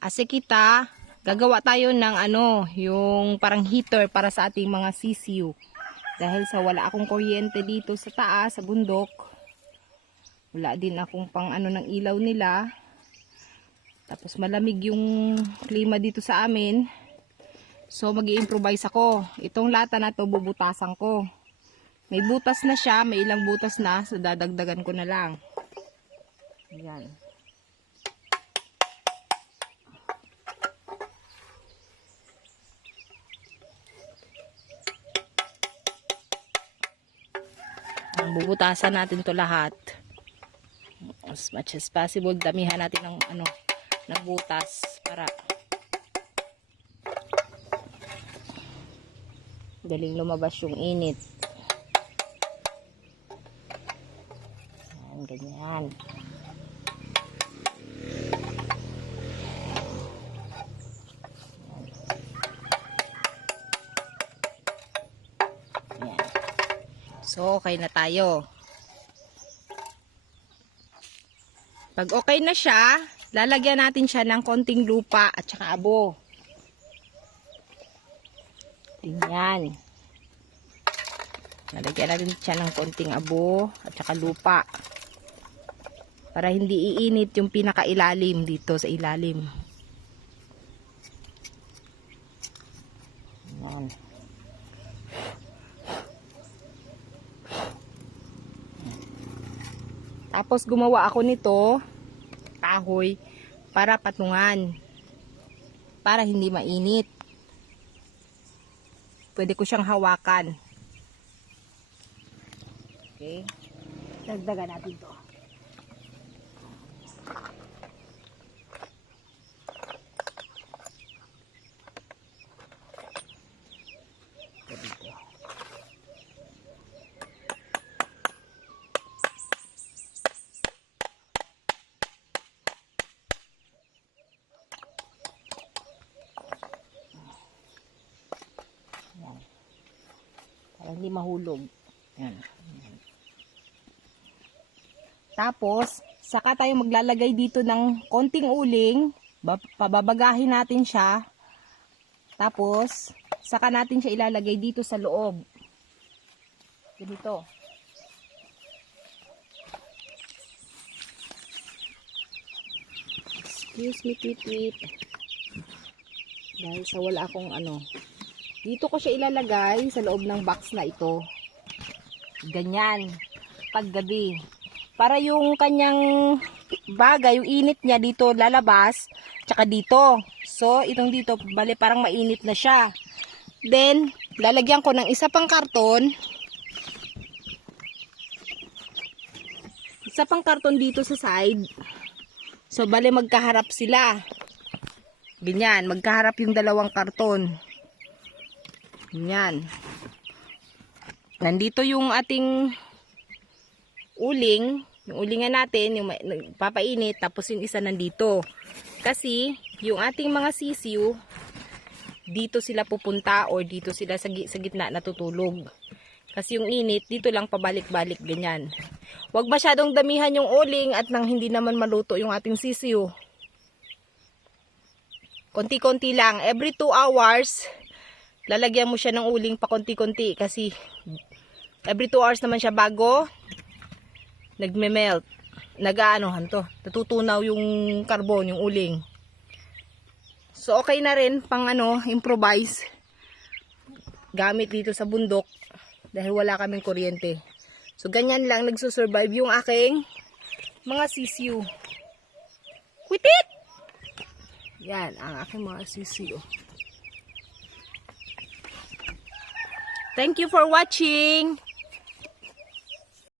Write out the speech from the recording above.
Kasi kita, gagawa tayo ng yung parang heater para sa ating mga sisiu. Dahil sa wala akong kuryente dito sa taas, sa bundok. Wala din akong pang ng ilaw nila. Tapos malamig yung klima dito sa amin. So mag-i-improvise ako. Itong lata na to bubutasan ko. May butas na siya, may ilang butas na. So dadagdagan ko na lang. Ayan. Bubutasan natin to lahat. As much as possible, damihan natin ng ng butas para galing lumabas yung init. Ayan, ganyan. Ayan. So, okay na tayo. Pag okay na siya, lalagyan natin siya ng konting lupa at saka abo. Ganyan. Lalagyan natin siya ng konting abo at saka lupa. Para hindi iinit yung pinakailalim dito sa ilalim. Ayan. Tapos gumawa ako nito, kahoy, para patungan. Para hindi mainit. Pwede ko siyang hawakan. Okay. Dagdagan natin to. Para hindi mahulog. Yan. Tapos, saka tayo maglalagay dito ng konting uling. Pababagahin natin siya. Tapos, saka natin siya ilalagay dito sa loob. Dito. Excuse me, tweet. Dahil sa wala akong dito ko siya ilalagay sa loob ng box na ito. Ganyan. Paggabi. Para yung kanyang bagay, yung init niya dito lalabas. Tsaka dito. So, itong dito, bale parang mainit na siya. Then, lalagyan ko ng isa pang karton. Isa pang karton dito sa side. So, bale magkaharap sila. Ganyan. Magkaharap yung dalawang karton. Yan. Nandito yung ating uling. Yung ulingan natin, yung papainit. Tapos yung isa nandito. Kasi, yung ating mga sisiu, dito sila pupunta or dito sila sa gitna natutulog. Kasi yung init, dito lang pabalik-balik ganyan. Huwag masyadong damihan yung uling at nang hindi naman maluto yung ating sisiu. Konti-konti lang. Every 2 hours, lalagyan mo siya ng uling pa konti-konti kasi every 2 hours naman siya bago nagme-melt. Natutunaw yung carbon, yung uling. So okay na rin pang improvise gamit dito sa bundok dahil wala kaming kuryente. So ganyan lang nagsusurvive yung aking mga sisiu. Kwitit! Yan ang aking mga sisiu. Thank you for watching.